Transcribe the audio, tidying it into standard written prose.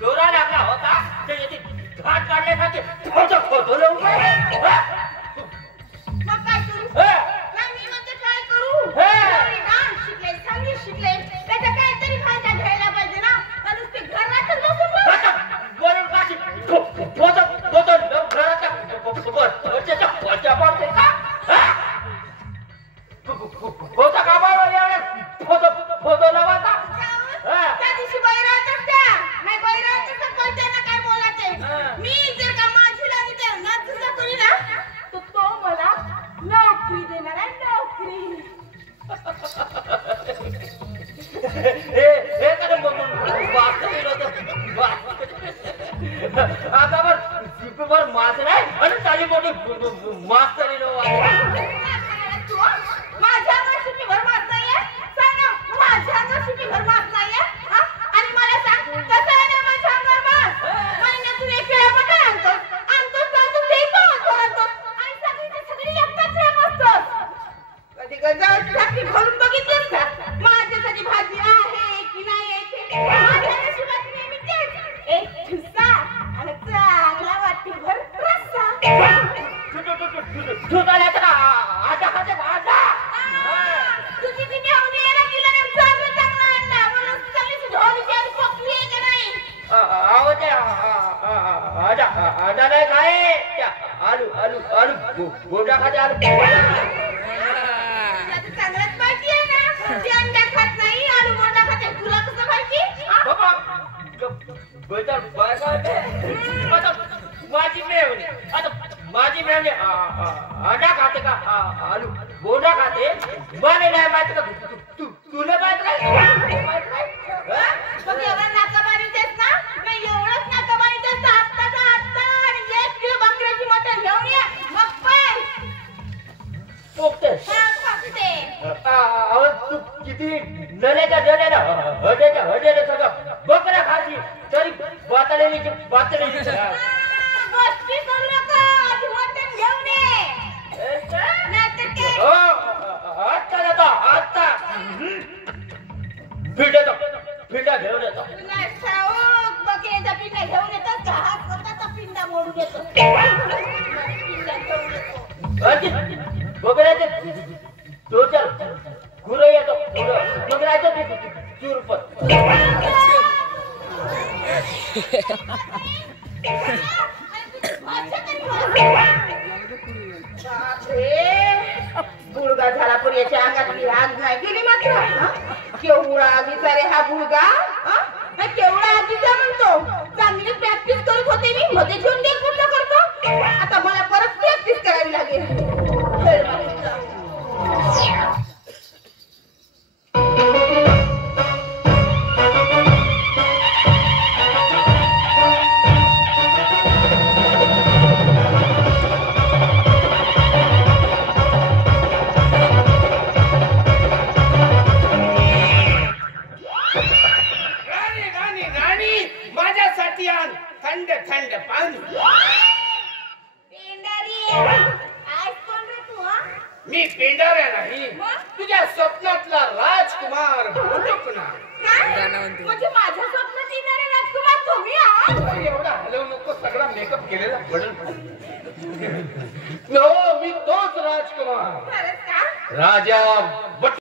दोरा लागला होता ते येथे घाट काढण्यासाठी फोटो लावून मग काय करू मी म्हणते काय करू डान्स शिकले संगीत शिकले त्याचा काहीतरी फायदा घ्यायला पाहिजे ना आणि ते घरातच बसून बोलून काशी फोटो घराच्या त्याच्या पोच्या पडते का होता का बाबा फोटो लावायचा त्या दिवशी बैरातच त्या नाही बैरातच पण त्यांना काय बोलायचे मी जर का माझीला आणि त्या नाचूला करी ना तर तो मला नोकरी देणार आहे नोकरी हे तर आता बर मास्तर आहे आणि चाली मोठी मास्तर माझ्या सुट्टी भर मारत नाहीये सांग ना माझ्या सुट्टी भर मारत नाहीये आणि मला सांग कसं आहे ना माझ्या अंगावर मास महिन्यातून एक वेळा पण काय आणतो ते आणतो आणि सगळी एकटाच रे मस्त कधी कधी साठी घालून बघितलीस का माझ्यासाठी भाजी आहे की नाही आहे माझ्या नशिबात नेहमी तेच एक ठुसा आणि चांगला वाटीभर रस्सा तुझी ती घेऊन यायला गेला ना चांगला आणला म्हणून चांगली ढोलीची आणि पकली आहे का नाही आजा नाही काय आलू गोडा खाते आलू चांगलाच माहिती आहे ना ती अंडा खात नाही आलू गोडा खाते तुला कसं माहिती माझी मेवणी अंडा खाते का आलू गोडा खाते मला नाही माहिती का तुला माहित काय मग एवढा नाकाबारी देत ना मी एवढंच नाकाबारी देत आत्ता आणि 1 किलो बकऱ्याची मटण घेऊन ये मग पण पोपते तू किती नल्याच्या हडेला सगळं बकऱ्या खाती तरी बातळेली गोष्टी करू नका आधी मटण घेऊन ये नाहीतर काय आता फिरदा घेऊन येतो तुला ठाऊक बकऱ्याचा पिंडा घेऊन येतात का हा स्वतःचा पिंडा मोडून येतो पिंडा घेऊन येतो बकऱ्याचे 2-4 गुरं येतो बकऱ्याचे चुरपत गुळगा झाला पण याच्या अंगातली आग नाही गेली मात्र केवढा आगीचा रे हा गुळगा केवढा आगीचा म्हणतो चांगली प्रॅक्टिस करत होते मी मध्ये घेऊन देख पूर्ण करतो आता मला परत प्रॅक्टिस करावी लागेल थंड पाणी मी पेंढाऱ्या नाही तुझ्या स्वप्नातला राजकुमार म्हणजे माझ्या स्वप्नात येणारे राजकुमार तुम्ही एवढा हलवू नको सगळा मेकअप केलेला पडेल मी तोच राजकुमार राजा